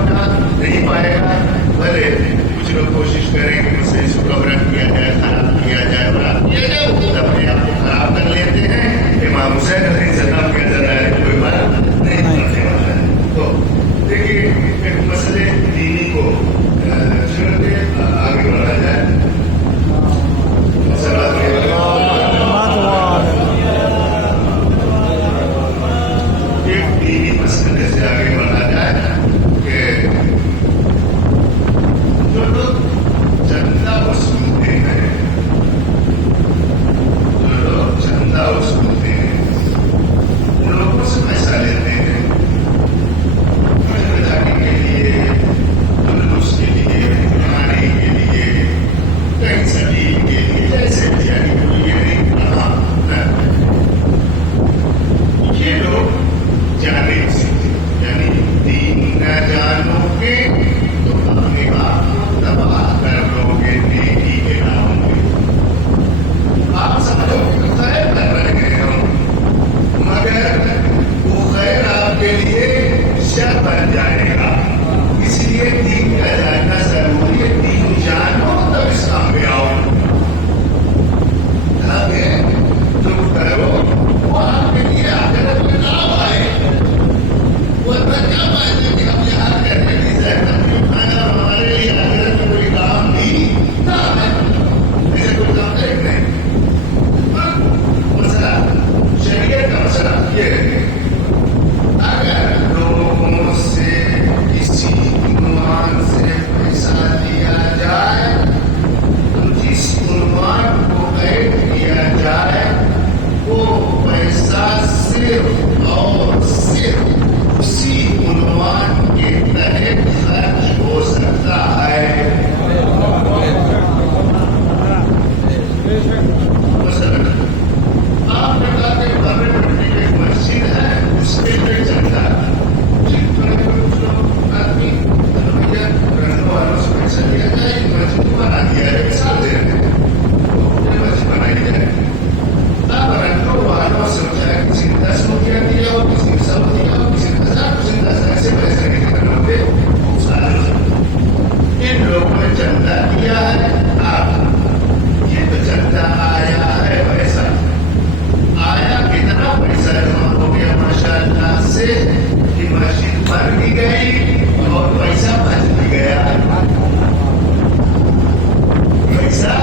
بنا نہیں پائے گا. بھلے کچھ لوگ کوشش کریں کہ اسے اس کو کور کیا جائے, خراب کیا جائے, خراب کیا جائے, وہ خود اپنے آپ کو خراب کر لیتے ہیں. امام حسین علیہ السلام کے ذرائع کوئی بات نہیں کرنے والا ہے. تو دیکھیے ایک مسئلے دینی کو آگے بڑھا جائے. ایک دینی مسئلے سے آگے بڑھا جائے کہ جو لوگ چندہ وصولتے ہیں, جو لوگ چندہ وصولتے ہیں, لوگوں سے پیسہ لیتے ہیں کے لیے, جلوس کے لیے, کھانے کے لیے, کہیں سبھی کے لیے, جیسے یہ لوگ جانے سیکھتے, یعنی دین نہ جانو گے تو اپنے آپ کو تباہ کر لو گے نیکی کے نام پہ. آپ سمجھو کہ خیر کر رہے ہیں ہم, مگر وہ خیر آپ کے لیے شر بن جائے گا. اس لیے دین کا جاننا ضروری ہے. دین جانو تب اس کام پہ آؤ. تم کرو وہ آپ کے لیے آخرت میں کام آئے. وہ کیا بات ہے کہ ہم یہاں کرنے کی زحمت میں اٹھانا ہمارے لیے آخرت میں کوئی کام نہیں نہ ہے. ایسے کوئی کام نہیں. مسئلہ شریعت کا مسئلہ یہ ہے, اگر لوگوں سے کسی عنوان سے پیسہ لیا جائے تو جس عنوان کو قید کیا جائے وہ پیسہ صرف اور صرف اسی عنوان کے تحت خرچ ہو سکتا ہے. آپ نے کہا کہ بڑے بڑے ایک مسجد ہے, اس کے لیے چندہ کچھ لوگ آدمی رہنے والوں سے پیسہ لیا جائے, مسجد بنا دیا ہے, مثال دے رہے ہیں, مسجد بنائی جائے. اب رنگوں والوں سے چاہے کسی نے 10 روپیہ دیا ہو, کسی نے 100 دیا ہو, کسی نے 1000, کسی نے 10 ایسے پیسے نہیں کرنا پہ ان لوگوں نے چندہ دیا ہے. آپ یہ تو چندہ آیا ہے, پیسہ آیا, کتنا پیسہ جمع ہو گیا ماشاء اللہ سے کہ مسجد بن بھی گئی اور پیسہ بچ بھی گیا. پیسہ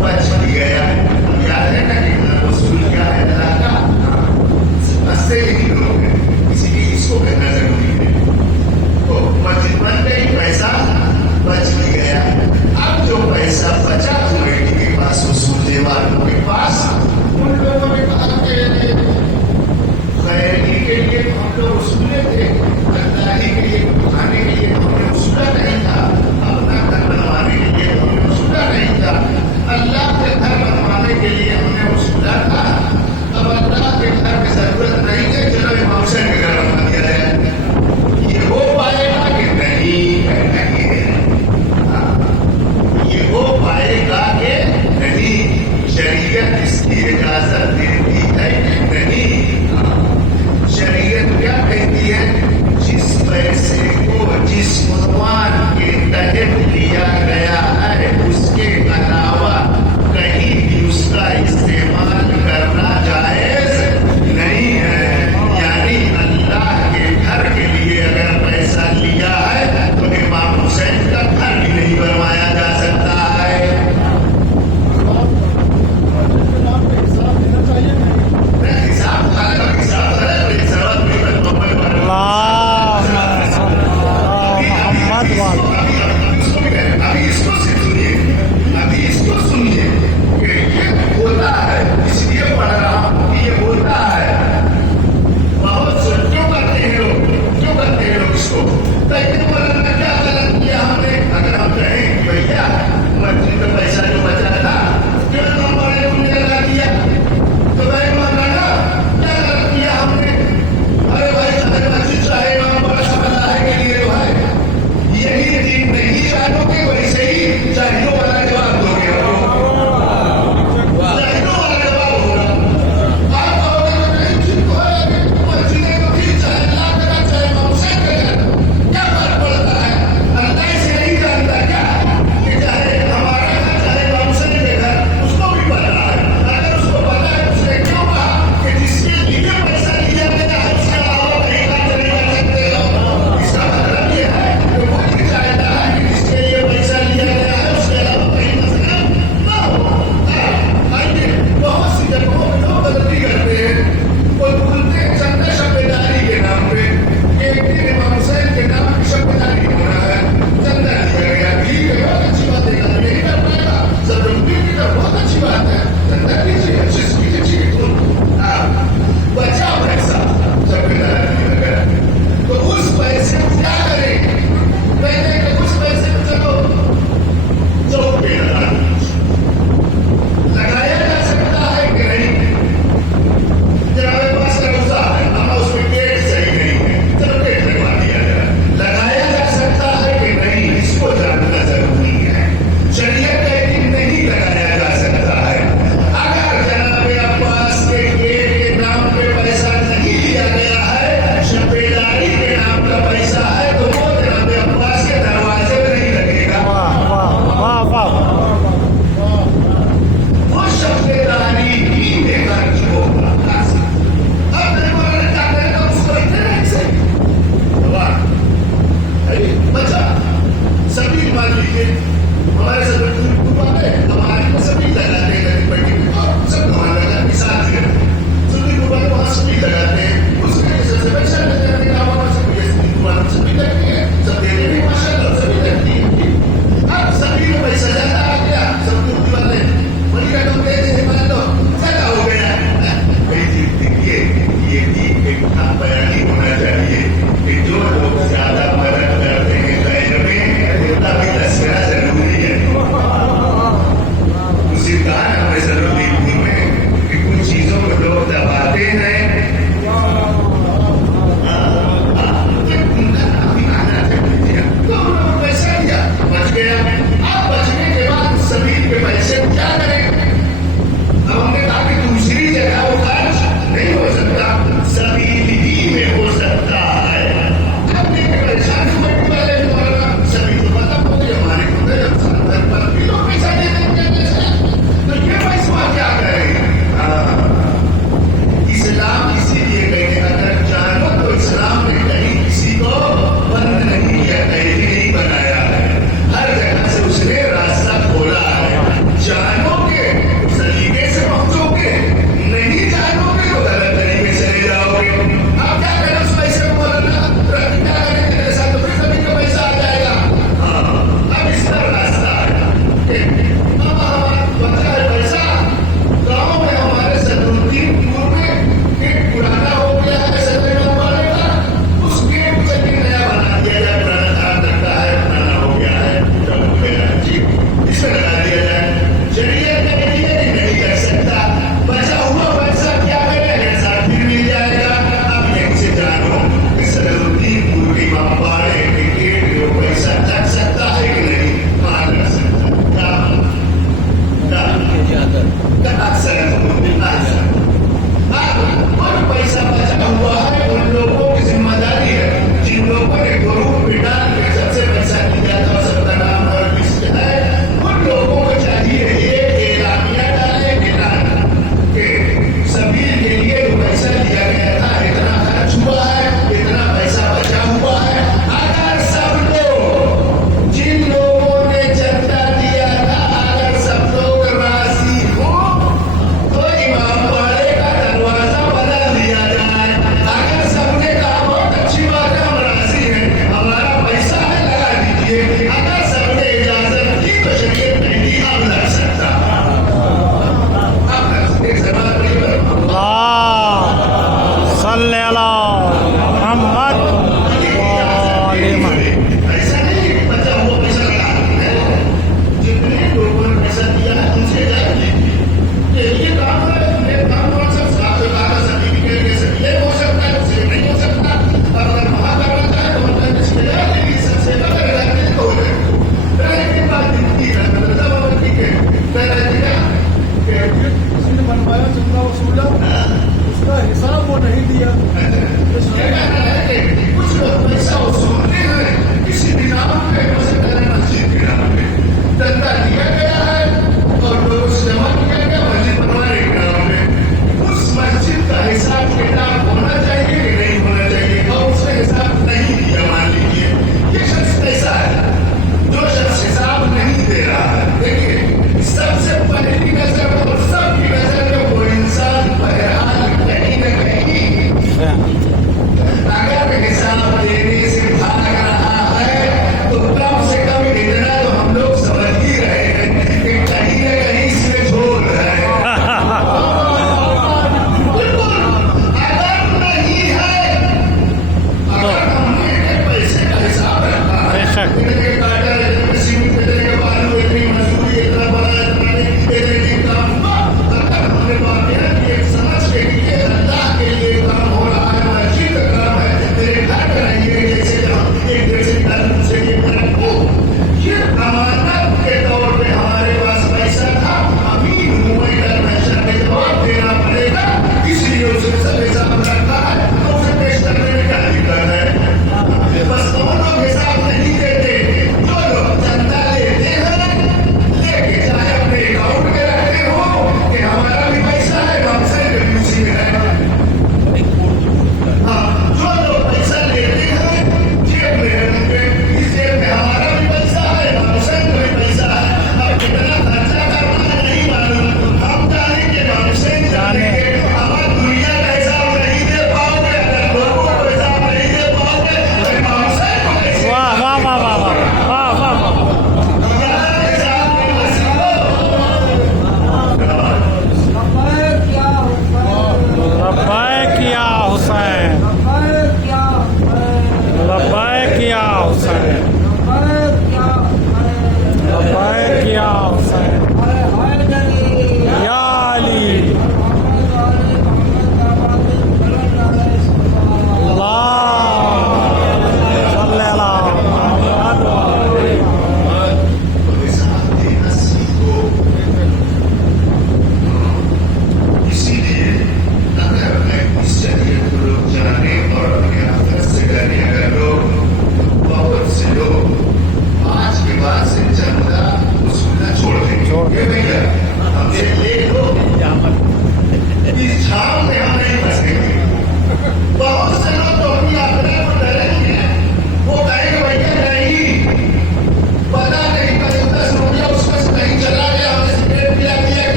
بچ بھی گیا. اب یاد ہے نا کہ وصول کیا ہے اللہ کا, ہنستے ہی لوگ ہیں, اسی لیے اس کو کہنا ضروری ہے. تو مسجد بن گئی, پیسہ بچ بھی گیا. اب جو پیسہ بچا کمیٹی کے پاس, وصولنے والوں کے پاس, ان لوگوں نے کہا کہ خیری کے لیے ہم لوگ وصولے تھے, اللہ کے لیے کھانے کے لیے ہم نے وصولا نہیں تھا, اپنا گھر بنوانے کے لیے ہم نے وصولا نہیں تھا, اللہ کے گھر بنوانے کے لیے ہم نے وصولا تھا. اب اللہ کے گھر کی ضرورت نہیں ہے, چلو امام حسین کے گھر بنوا دیا جائے. یہ ہو پائے گا کہ نہیں ہے, یہ ہو پائے گا کہ نہیں. شریعت اس کی اجازت دیتی ہے کہ نہیں. شریعت کیا کہتی ہے, جس پیسے کو جس عنوان کے تحت لیا گیا ہے اس کے علاوہ کہیں بھی اس کا استعمال کرنا جائز نہیں ہے. یعنی اللہ کے گھر کے لیے اگر پیسہ لیا ہے تو امام حسین کا گھر بھی نہیں بنوایا جا سکتا ہے. ابھی اس کو سنیے, ابھی اس کو سنیے کہ یہ ہوتا ہے, اس لیے پڑھ رہا ہوں کہ یہ ہوتا ہے. بہت سے کیوں کرتے ہیں لوگ اس کو, لیکن کیا غلط کیا ہم نے. اگر ہم کہیں کہ بھیا مسجد کا پیسہ جو بچا تھا کیوں تم نے لگا دیا, تو بھائی مولانا کیا غلط کیا ہم نے. ارے بھائی اگر مسجد چاہے امام بڑا سا بنا ہے کے لیے جو ہے یہی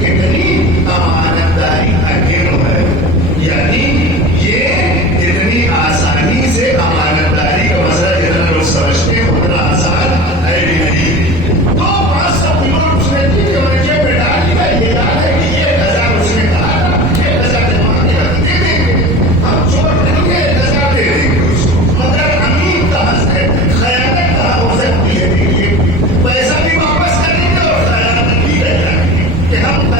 کتنی امانت داری کا گیم ہے، یعنی یہ اتنی آسانی سے امانت داری کا مسئلہ جتنا لوگ سمجھتے ہیں اتنا آسان ہے بھی نہیں۔ تو 500 کلو اس نے دی کہ میں یہ بیٹا دیا، یہ یاد ہے کہ 1000 اس نے کہا تھا 1000 جمع کے ہم دے دیں گے، ہم چھوڑ دیں گے 1000 دے دیں گے اس کو، مگر امین کا حق ہے، خیانت کہاں ہو سکتی ہے؟ دیکھیے پیسہ بھی واپس کریں گے اور خیانت بھی رہ جائیں گے کہ ہم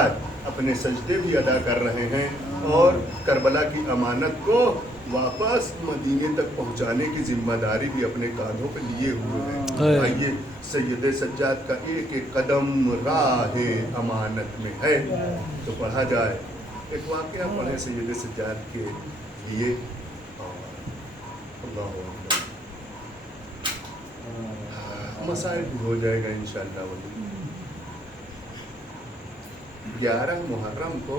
सज्जाद अपने सजदे भी अदा कर रहे हैं और करबला की अमानत को वापस मदीने तक पहुंचाने की जिम्मेदारी भी अपने कांधों पे लिए हुए हैं। आइए सैयद सज्जाद का एक एक कदम राह अमानत में है तो पढ़ा जाए। एक वाकया पढ़े सैयद सज्जाद के लिए। अल्लाह मसाइल भी हो जाएगा इंशाअल्लाह। 11 मुहर्रम को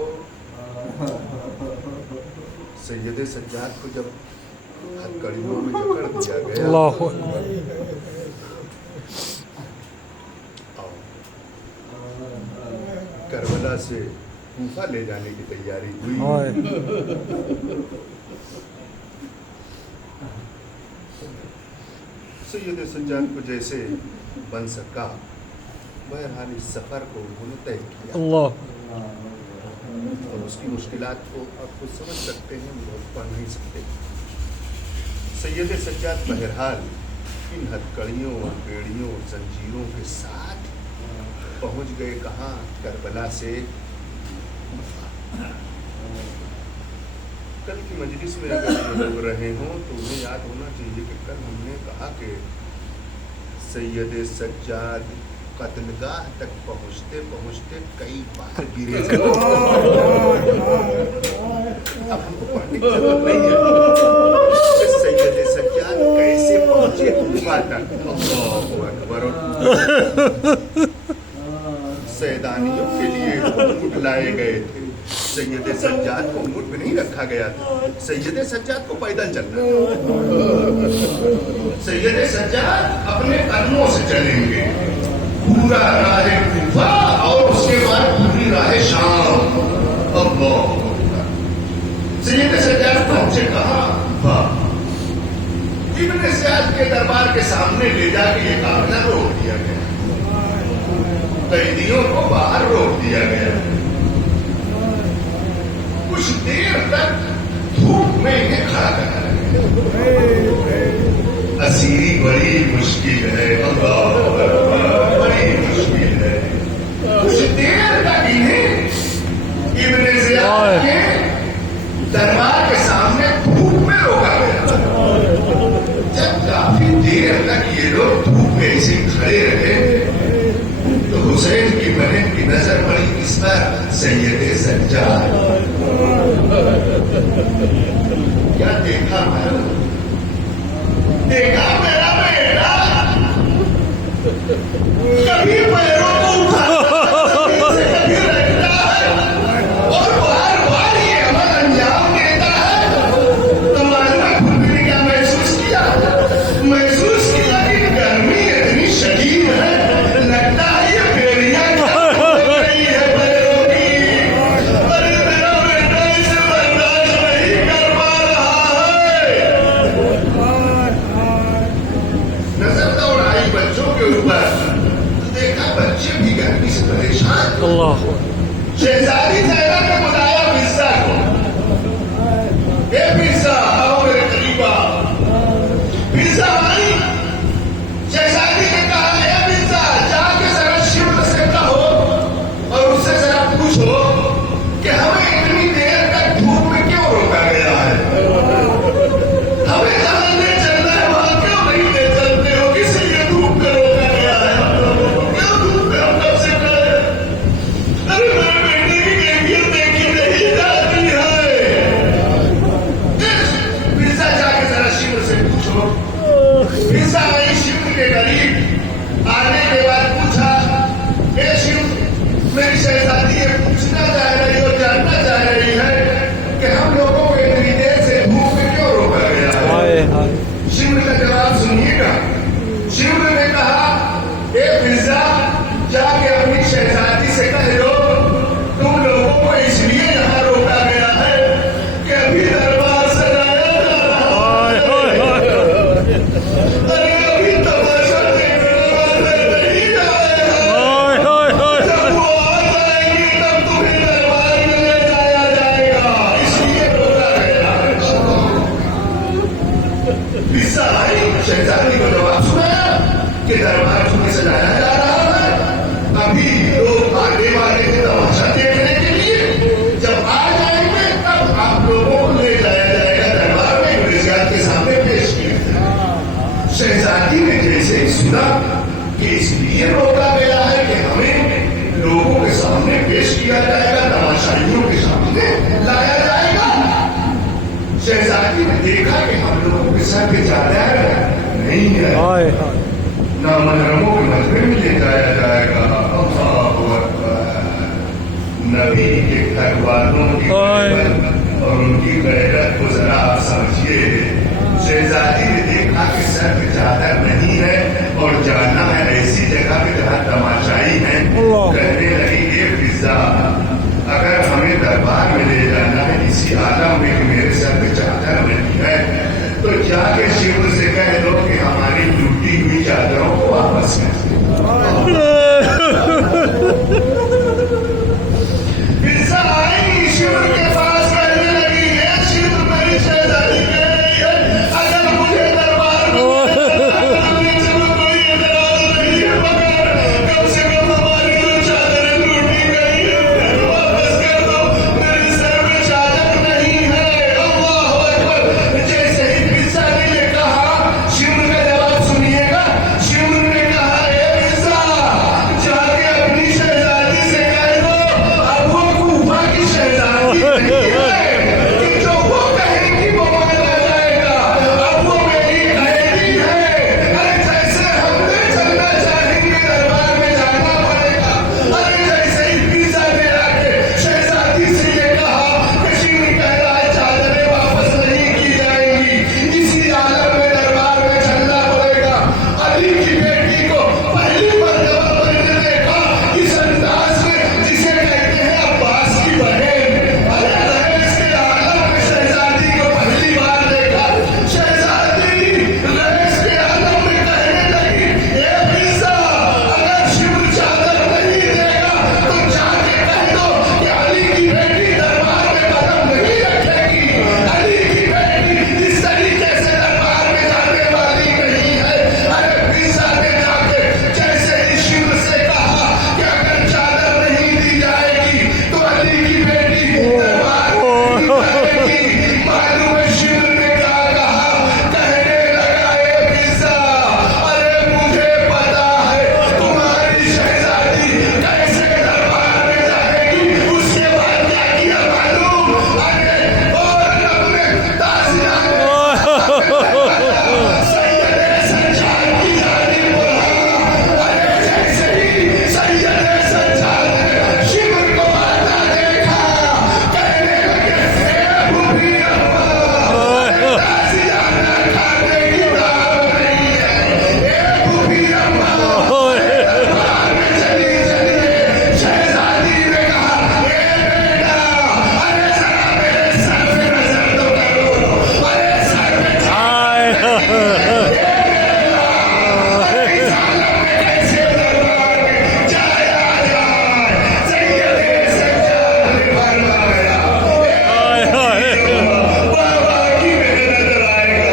सैयद सज्जाद को जब हथकड़ियों में जकड़ दिया गया करबला से कूफा ले जाने की तैयारी हुई। सैयद सज्जाद को जैसे बन सका बहरहाल इस सफ़र को उन्होंने तय किया और उसकी मुश्किलात को आप खुद समझ सकते हैं, लोग पढ़ नहीं सकते। सैयद सज्जाद बहरहाल इन हथकड़ियों और बेड़ियों और जंजीरों के साथ पहुंच गए कहाँ? करबला से। कल की मजलिस में अगर ये लोग रहे हों तो उन्हें याद होना चाहिए कि कल हमने कहा कि सैयद सज्जाद कत्लगाह तक पहुंचते पहुंचते कई बार गिरे। अब हमको पढ़ने की जरूरत नहीं है कि सैयद सज्जाद कैसे पहुंचे कूफा तक। अल्लाहु अकबर। सैदानियों के लिए ऊँट लाए गए थे। सैयद सज्जाद को ऊँट में नहीं रखा गया था, सैयद सज्जाद को पैदल चलना। सैयद सज्जाद अपने कदमों से चलेंगे पूरा राह कूफा और उसके बाद पूरी राह शाम। अल्लाह सैयद सज्जाद पहुंचे कहाँ? इब्न ज़ियाद के दरबार के सामने ले जाके ये काफिला रोक दिया गया, कैदियों को बाहर रोक दिया गया। कुछ देर तक धूप में इन्हें खड़ा करना लगे। असीरी बड़ी मुश्किल है, बड़ी मुश्किल है। कुछ देर तक इन्हें इब्न ज़ियाद के दरबार के सामने धूप में रोका गया। जब काफी देर तक ये लोग धूप में ऐसे खड़े रहे तो हुसैन की बहन की नजर पड़ी इस पर सैयद सज्जाद। क्या देखा मेरा बेटा कभी पैरों को उठाता है, कभी रखता है और बार बार ये अमल अंजाम देता है। तुम्हारे खुद ने क्या महसूस किया कि गर्मी इतनी शदीद है, लगता है ये बेड़ियां रही है पैरों की। अरे मेरा बेटा इसे बर्दाश्त नहीं कर पा रहा है। नजर दौड़ाई बच्चों के ऊपर, देखा बच्चे भी गर्मी से परेशान। शहजादी ज़ैनब ने बुलाया मिर्जा को। ए मिर्जा आओ मेरे करीब आओ। मिर्जा आई। शहजादी ने कहा ए मिर्जा जाके जरा शिव से कहो और उससे जरा पूछो कि हमें इतनी देर तक धूप में क्यों रोका गया है। हमें जहां ले चलना है वहां क्यों नहीं ले चलते हो, किस लिए धूप में रोका गया है। क्यों धूप में हम कब से खड़े हैं। अरे मेरे बेटे की कैफियत देखी नहीं जाती है। मिर्जा जाके जरा शिव से पूछो। मिर्जा आई शिव के करीब, आने के बाद पूछा ए शिव मेरी शहजादी ये पूछना देखा कि हम लोगों के सर पे चादर नहीं है, हाय ना महरमों के मजबे में ले जाया जाएगा। अल्लाहु अकबर। नबी के घर वालों की गैरत और उनकी गैरत को जरा आप समझिए। शहजादी ने देखा कि सर पे चादर नहीं है और जाना है ऐसी जगह पे जहाँ तमाशाई है। कहने लगी ये फिजा, अगर हमें दरबार में ले जाना है इसी आलम में कि मेरे सर पे चादर नहीं है, तो जाके शिव से कह दो कि हमारी टूटी हुई चादरों को वापस कर। फिजा आई शिव के पास, कहने लगी है शिव, मेरी शहजादी कह रही है अगर मुझे दरबार में चलो कोई एतराज नहीं है, मगर कम से कम हमारी जो चादरें लूटी गई है वापस कर दो, मेरे सर में चादर नहीं है। अल्लाहु अकबर। जैसे ही फिजा ने ये कहा, शिव का जवाब सुनिएगा। शिव ने कहा ए फिजा, जाके अपनी शहजादी से कह दो अब वो कूफा की शहजादी नहीं है कि जो वो कहेगी वो माना जाएगा, अब वो मेरी कैदी है। अरे जैसे हमने चलना चाहेंगे दरबार में जाना पड़ेगा। अरे जैसे ही फिजा ने आके शहजादी से ये कहा कि शिव कह रहा है चादरें वापस नहीं की जाएंगी, इसी आलम में दरबार में चलना पड़ेगा। अली की बेटी को पहली मर्तबा मैंने देखा इस अंदाज में जिसे कहते हैं अब्बास की बहन। अरे रईस के आलम में शहजादी को पहली बार देखा। शहजादी रईस के आलम में कहने लगी ए फिजा, अगर शिव चादर नहीं देगा तो जाके कह दो कि अली की बेटी दरबार में कदम नहीं रखेगी। अली की बेटी इस तरीके से दरबार में जाने वाली नहीं है। अरे फिजा ने जाके जैसे ही शिव से कहा कि अगर चादर नहीं दी जाएगी तो अली की बेटी दरबार में नहीं जाएगी। मालूम है शिव ने क्या कहा? कहने लगा ए फिजा, अरे मुझे पता है तुम्हारी शहजादी कैसे दरबार में जाएगी। उसके बाद क्या किया मालूम? अरे और अपने ताजिया सैयद सज्जाद की जानिब बढ़ा। अरे जैसे ही सैयद सज्जाद ने शिव को आता देखा, कहने लगे ए भूपी अम्मा, ताजिया ना खाने की दावत नहीं है। ए भूपी अम्मा, दरबार में चलिए। शहजादी ने कहा ए बेटा, अरे जरा मेरे सर पे नजर तो करो। अरे सर पे कैसे दरबार में जाया जाए? सैयद सज्जाद ने फरमाया बाबा की मेरे नजर आएगा।